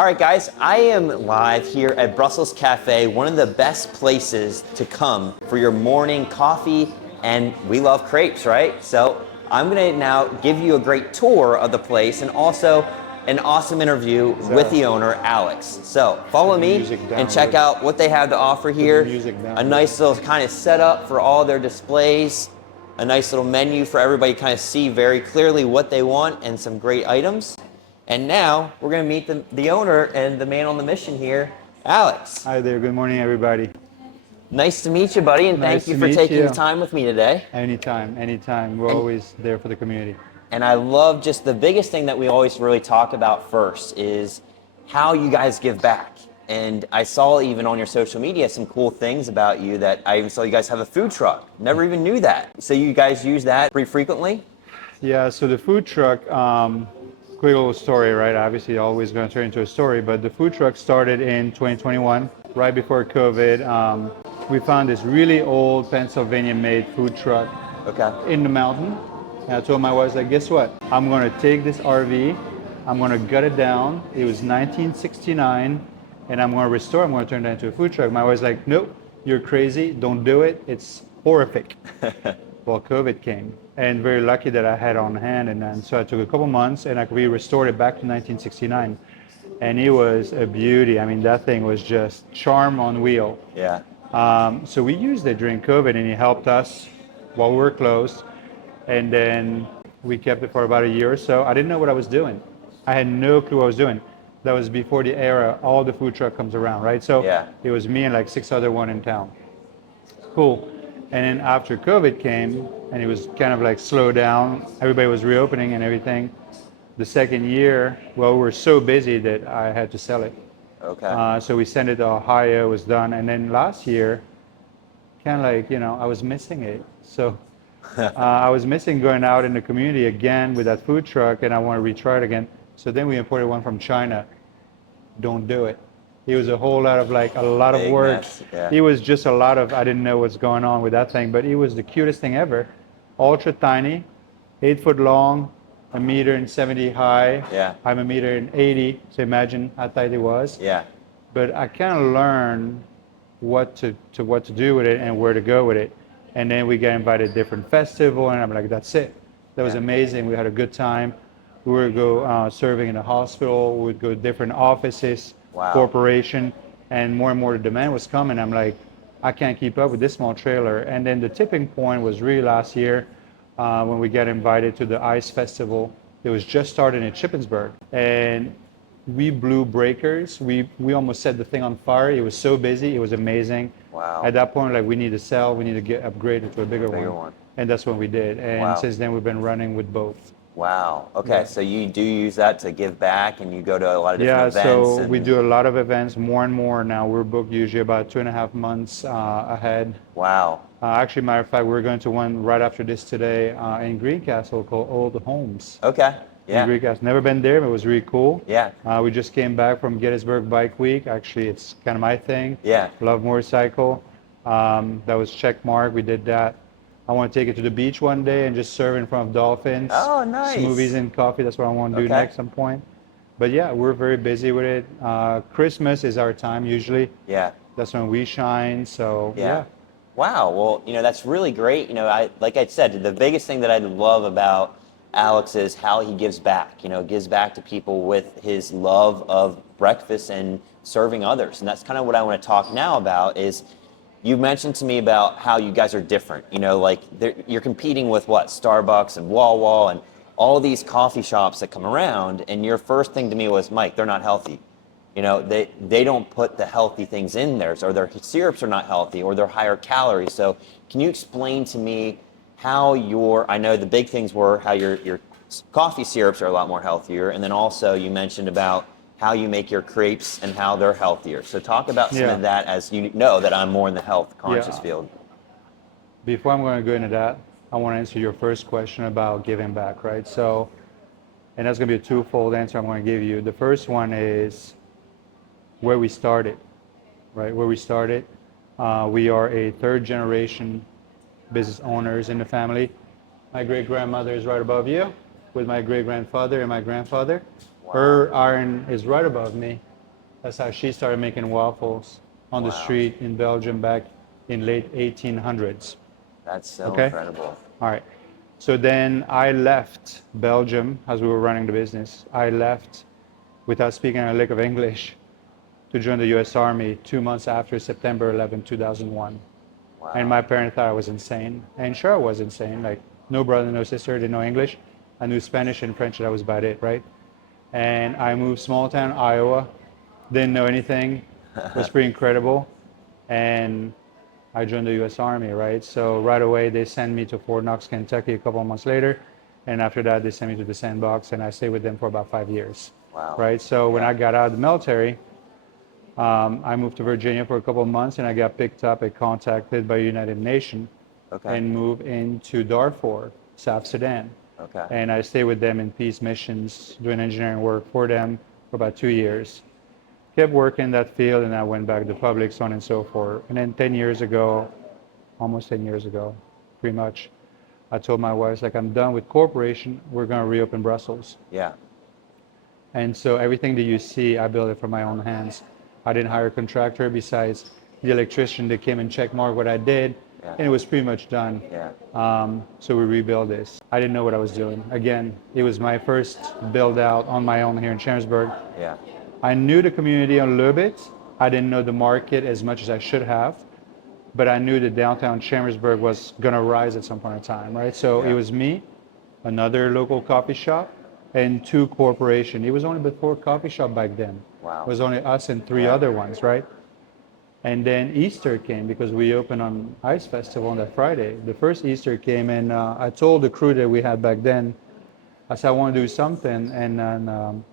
All right, guys, I am live here at Brussels Café, one of the best places to come for your morning coffee, and we love crepes, right? So I'm gonna now give you a great tour of the place and also an awesome interview with the owner, Alex. So follow me and check out what they have to offer here. A nice little kind of setup for all their displays, a nice little menu for everybody to kind of see very clearly what they want and some great items. And now we're going to meet the owner and the man on the mission here, Alex. Hi there. Good morning, everybody. Nice to meet you, buddy, and thank you for taking the time with me today. Anytime, anytime. We're always there for the community. And I love just the biggest thing that we always really talk about first is how you guys give back. And I saw even on your social media some cool things about you that I even saw you guys have a food truck. Never even knew that. So you guys use that pretty frequently? Yeah, so the food truck, quick little story, right? Obviously, always going to turn into a story, but the food truck started in 2021, right before COVID. We found this really old Pennsylvania-made food truck in the mountain. And I told my wife, like, guess what? I'm going to take this RV, I'm going to gut it down. It was 1969, and I'm going to restore, I'm going to turn it into a food truck. My wife's like, nope, you're crazy, don't do it. It's horrific. Well, COVID came, and very lucky that I had on hand, and so I took a couple months, and we restored it back to 1969, and it was a beauty. I mean, that thing was just charm on wheel. Yeah. So we used it during COVID, and it helped us while we were closed, and then we kept it for about a year or so. I didn't know what I was doing. I had no clue what I was doing. That was before the era all the food truck comes around, right? So it was me and like 6 other one in town. Cool. And then after COVID came, and it was kind of like slowed down, everybody was reopening and everything. The second year, well, we were so busy that I had to sell it. Okay. So we sent it to Ohio, it was done. And then last year, kind of like, you know, I was missing it. So I was missing going out in the community again with that food truck, and I want to retry it again. So then we imported one from China. Don't do it. It was a whole lot of like a lot of work. It was just a lot of, I didn't know what's going on with that thing, but it was the cutest thing ever. Ultra tiny, 8 foot long, 1.70 meters high. Yeah. I'm 1.80 meters, so imagine how tight it was. Yeah. But I kind of learned what to do with it and where to go with it. And then we got invited to different festival, and I'm like, that's it. That was amazing. We had a good time. We would go serving in a hospital. We would go to different offices. Wow. Corporation, and more the demand was coming. I'm like, I can't keep up with this small trailer. And then the tipping point was really last year when we got invited to the ice festival. It was just started in Chambersburg, and we blew breakers. We almost set the thing on fire. It was so busy. It was amazing. Wow. At that point, like, we need to sell. We need to get upgraded to a bigger one. And that's what we did. And since then, we've been running with both. Wow. Okay. So you do use that to give back, and you go to a lot of different events. So we do a lot of events, more and more now. We're booked usually about 2.5 months ahead. Wow. Actually, matter of fact, we're going to one right after this today in Greencastle called Old Homes. Okay. Yeah. In Greencastle. Never been there, but it was really cool. Yeah. We just came back from Gettysburg Bike Week. Actually, it's kind of my thing. Yeah. Love motorcycle. That was check mark. We did that. I want to take it to the beach one day and just serve in front of dolphins. Oh, nice. Smoothies and coffee. That's what I want to do next some point. But yeah, we're very busy with it. Christmas is our time usually. Yeah. That's when we shine. So yeah. Wow. Well, you know, that's really great. You know, like I said, the biggest thing that I love about Alex is how he gives back. You know, gives back to people with his love of breakfast and serving others. And that's kind of what I want to talk now about is, you mentioned to me about how you guys are different. You know, like you're competing with what? Starbucks and Wawa and all these coffee shops that come around. And your first thing to me was, Mike, they're not healthy. You know, they don't put the healthy things in theirs, or their syrups are not healthy, or they're higher calories. So can you explain to me how I know the big things were how your coffee syrups are a lot more healthier. And then also you mentioned about how you make your crepes and how they're healthier. So talk about some of that, as you know that I'm more in the health conscious field. Before I'm going to go into that, I want to answer your first question about giving back, right? So, and that's going to be a twofold answer I'm going to give you. The first one is where we started, right? Where we started. We are a third generation business owners in the family. My great grandmother is right above you with my great grandfather and my grandfather. Her iron is right above me That's how she started making waffles on the Wow. street in Belgium back in late 1800s. That's so Okay? incredible. All right. So then I left Belgium as we were running the business. I left without speaking a lick of English to join the US Army 2 months after September 11, 2001. And Wow. my parents thought I was insane. And sure, I was insane. Like, no brother, no sister, didn't know English. I knew Spanish and French, that was about it, right? And I moved small town Iowa, didn't know anything, was pretty incredible. And I joined the US Army, right? So right away they sent me to Fort Knox, Kentucky a couple of months later. And after that, they sent me to the sandbox and I stayed with them for about 5 years, Wow. right? So when Yeah. I got out of the military, I moved to Virginia for a couple of months and I got picked up and contacted by United Nations Okay. and moved into Darfur, South Sudan. Okay. And I stayed with them in peace missions, doing engineering work for them for about 2 years. Kept working in that field and I went back to public, so on and so forth. And then 10 years ago, almost 10 years ago, pretty much, I told my wife, like, I'm done with corporation, we're going to reopen Brussels. Yeah. And so everything that you see, I built it from my own hands. I didn't hire a contractor besides the electrician that came and check marked what I did, Yeah. and it was pretty much done. Yeah. So we rebuilt this. I didn't know what I was doing. Again, it was my first build out on my own here in Chambersburg. Yeah. I knew the community a little bit. I didn't know the market as much as I should have, but I knew that downtown Chambersburg was going to rise at some point in time, right? So Yeah. it was me, another local coffee shop, and two corporations. It was only but 4 coffee shop back then. Wow. It was only us and 3 Yeah. other ones, right? And then Easter came because we opened on Ice Festival on that Friday. The first Easter came and I told the crew that we had back then, I said, I want to do something. And then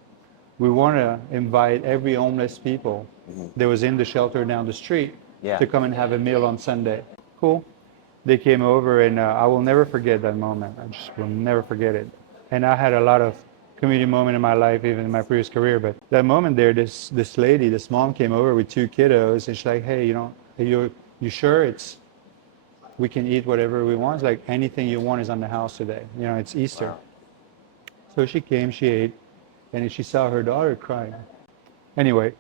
we want to invite every homeless people that was in the shelter down the street Yeah. to come and have a meal on Sunday. Cool. They came over and I will never forget that moment. I just will never forget it. And I had a lot of community moment in my life, even in my previous career. But that moment there, this lady, this mom came over with 2 kiddos and she's like, hey, you sure we can eat whatever we want? It's like anything you want is on the house today. It's Easter. Wow. So she came, she ate, and she saw her daughter crying. Anyway,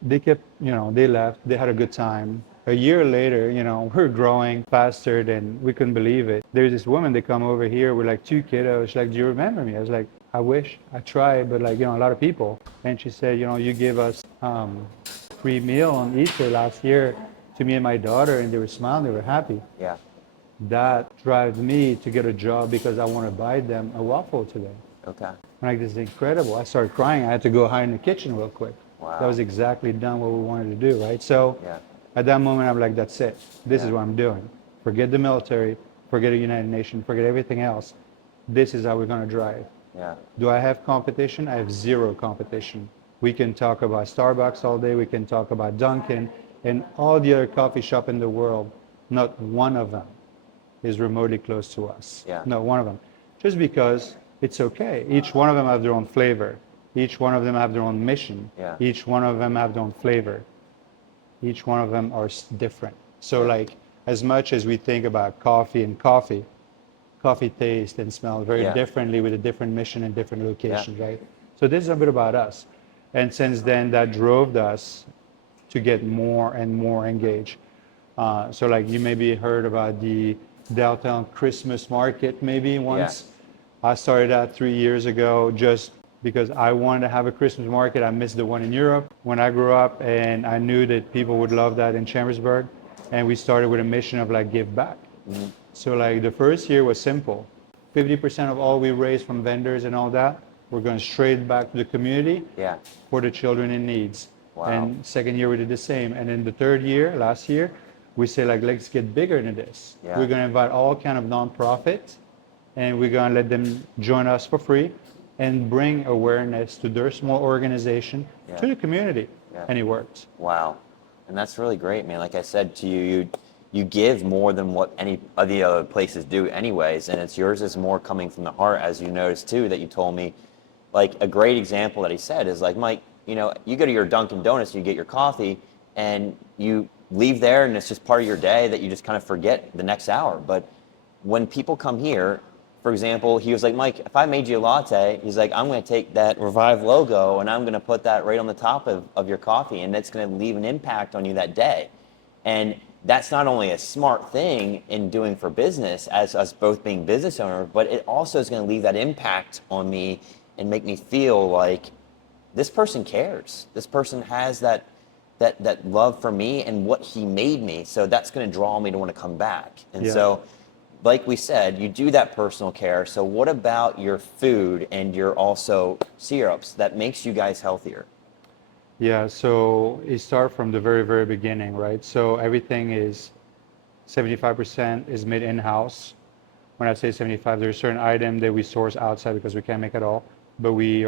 they kept, they left, they had a good time. A year later, we're growing faster than we couldn't believe it. There's this woman that come over here with like 2 kiddos. She's like, do you remember me? I was like, I wish I tried, but like, a lot of people. And she said, you gave us free meal on Easter last year to me and my daughter, and they were smiling, they were happy. Yeah. That drives me to get a job because I want to buy them a waffle today. Okay. I'm like, this is incredible. I started crying. I had to go hide in the kitchen real quick. Wow. That was exactly done what we wanted to do, right? So Yeah. at that moment, I'm like, that's it. This is Yeah. what I'm doing. Forget the military, forget the United Nations, forget everything else. This is how we're going to drive. Yeah. Do I have competition? I have zero competition. We can talk about Starbucks all day. We can talk about Dunkin' and all the other coffee shop in the world. Not one of them is remotely close to us. Yeah. Not one of them. Just because it's okay. Each one of them have their own flavor. Each one of them have their own mission. Yeah. Each one of them have their own flavor. Each one of them are different. So like, as much as we think about coffee and coffee tastes and smells very Yeah. differently with a different mission and different locations, right? So this is a bit about us. And since then, that drove us to get more and more engaged. So like you maybe heard about the downtown Christmas market maybe once. I started that 3 years ago just because I wanted to have a Christmas market. I missed the one in Europe when I grew up, and I knew that people would love that in Chambersburg. And we started with a mission of like give back. Mm-hmm. So like the first year was simple. 50% of all we raised from vendors and all that, we're going straight back to the community Yeah. for the children in needs. Wow. And second year we did the same. And then the third year, last year, we say like, let's get bigger than this. Yeah. We're going to invite all kind of nonprofits, and we're going to let them join us for free and bring awareness to their small organization Yeah. to the community. Yeah. And it works. Wow. And that's really great, man. Like I said to you, you give more than what any of the other places do anyways, and it's yours is more coming from the heart, as you noticed too, that you told me. Like a great example that he said is like, Mike, you go to your Dunkin' Donuts, you get your coffee, and you leave there, and it's just part of your day that you just kind of forget the next hour. But when people come here, for example, he was like, Mike, if I made you a latte, he's like, I'm going to take that Revive logo and I'm going to put that right on the top of your coffee, and it's going to leave an impact on you that day. And that's not only a smart thing in doing for business, as us both being business owners, but it also is going to leave that impact on me and make me feel like this person cares. This person has that love for me and what he made me. So that's going to draw me to want to come back. And so, like we said, you do that personal care. So what about your food and your also syrups that makes you guys healthier? Yeah, so it starts from the very, very beginning, right? So everything is 75% is made in-house. When I say 75, there's a certain item that we source outside because we can't make it all, but we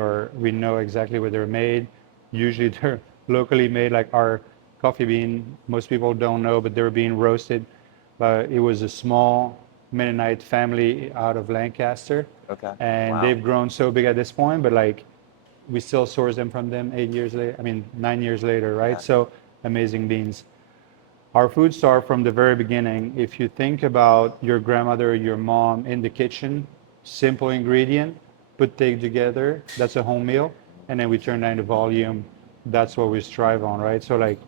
know exactly where they're made. Usually they're locally made, like our coffee bean, most people don't know, but they're being roasted. But it was a small Mennonite family out of Lancaster. Okay. And Wow. they've grown so big at this point, but like we still source them from them 8 years later. I mean, 9 years later, right? Yeah. So amazing beans. Our food start from the very beginning. If you think about your grandmother, your mom in the kitchen, simple ingredient, put together, that's a home meal. And then we turn that into volume. That's what we strive on, right? So like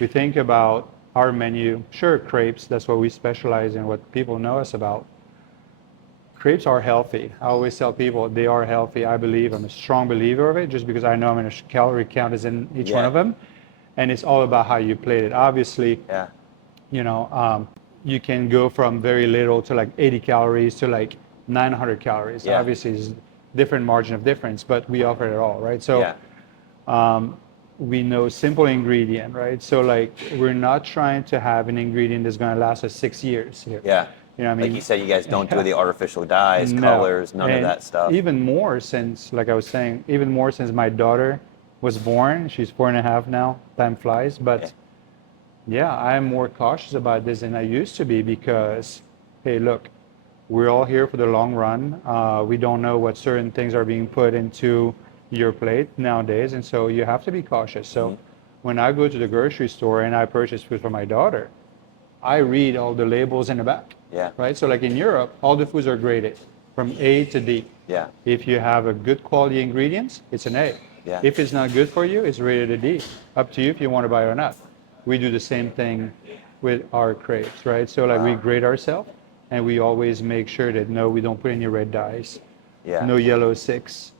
we think about our menu, sure, crepes, that's what we specialize in, what people know us about. Crepes are healthy. I always tell people they are healthy. I believe, I'm a strong believer of it, just because I know how many calorie count is in each one of them. And it's all about how you plate it. Obviously, you know, you can go from very little to like 80 calories to like 900 calories. Obviously, it's different margin of difference, but we offer it all, right? So we know simple ingredient, right? So like we're not trying to have an ingredient that's going to last us 6 years here. Yeah. You know what I mean? Like you said, you guys don't do the artificial dyes, No. colors, none of And that stuff. even more since, like I was saying, even more since my daughter was born. She's 4.5 now. Time flies. But yeah, I'm more cautious about this than I used to be because, hey, look, we're all here for the long run. We don't know what certain things are being put into your plate nowadays. And so you have to be cautious. So when I go to the grocery store and I purchase food for my daughter, I read all the labels in the back. Right? So like in Europe, all the foods are graded from A to D. If you have a good quality ingredients, it's an A. If it's not good for you, it's rated a D. Up to you if you want to buy it or not. We do the same thing with our crepes, right? So like we grade ourselves and we always make sure that no, we don't put any red dyes, no yellow six.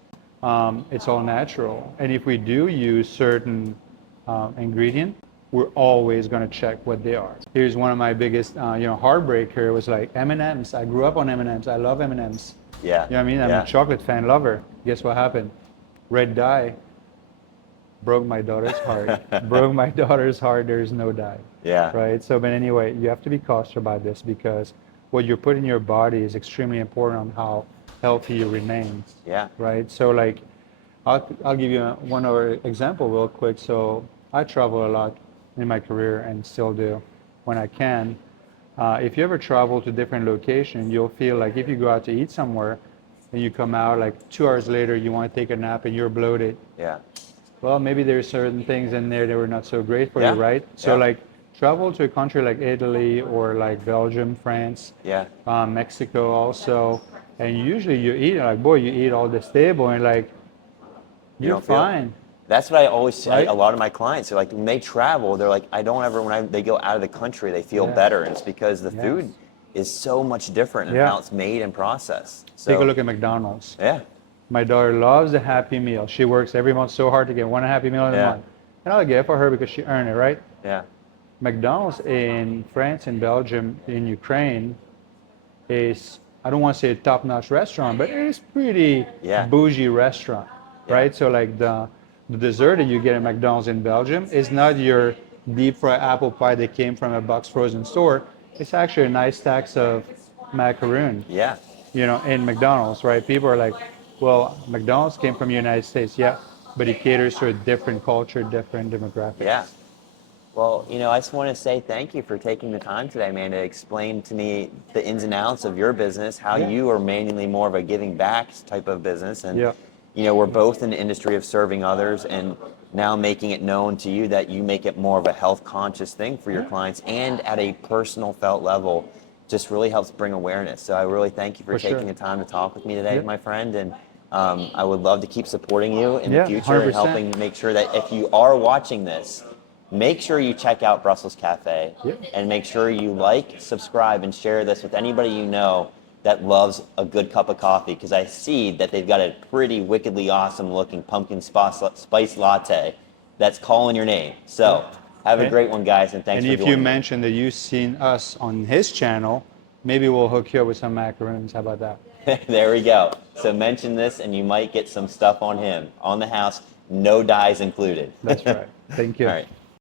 It's all natural. And if we do use certain ingredient, we're always going to check what they are. Here's one of my biggest, heartbreaker was like M&Ms. I grew up on M&Ms. I love M&Ms. You know what I mean? I'm a chocolate fan lover. Guess what happened? Red dye broke my daughter's heart. Broke my daughter's heart. There's no dye. Right? So, but anyway, you have to be cautious about this because what you put in your body is extremely important on how healthy you remain. Right? So, like, I'll give you one other example real quick. So, I travel a lot in my career and still do when I can. If you ever travel to different locations, you'll feel like if you go out to eat somewhere and you come out like 2 hours later, you want to take a nap and you're bloated. Well, maybe there's certain things in there that were not so great for you, right? So like travel to a country like Italy or like Belgium, France, Mexico also, and usually you eat like, boy, you eat all this table and like, you're fine. That's what I always say. A lot of my clients are like, when they travel, they're like, I don't ever, they go out of the country, they feel better. And it's because the food is so much different in how it's made and processed. So, take a look at McDonald's. My daughter loves the Happy Meal. She works every month so hard to get one Happy Meal in a month. And I'll get it for her because she earned it, right? McDonald's in France and Belgium, in Ukraine, is, I don't want to say a top-notch restaurant, but it is pretty bougie restaurant, right? So like the dessert that you get at McDonald's in Belgium is not your deep fried apple pie that came from a box frozen store. It's actually a nice stacks of macaroon. In McDonald's, right? People are like, well, McDonald's came from the United States, but it caters to a different culture, different demographics. Well, I just want to say thank you for taking the time today, man, to explain to me the ins and outs of your business, how you are mainly more of a giving back type of business. And, we're both in the industry of serving others and now making it known to you that you make it more of a health conscious thing for your clients and at a personal felt level just really helps bring awareness. So I really thank you for For sure. taking the time to talk with me today, Yep. my friend. And I would love to keep supporting you in Yeah, the future and 100%. helping make sure that if you are watching this, make sure you check out Brussels Café Yep. and make sure you like, subscribe, and share this with anybody you know that loves a good cup of coffee, because I see that they've got a pretty wickedly awesome looking pumpkin spice latte that's calling your name. So have a Okay. great one, guys, and thanks And for if you joining me. mention that you've seen us on his channel, maybe we'll hook you up with some macaroons. How about that? There we go. So mention this and you might get some stuff on him, on the house, no dyes included. That's right. Thank you. All right.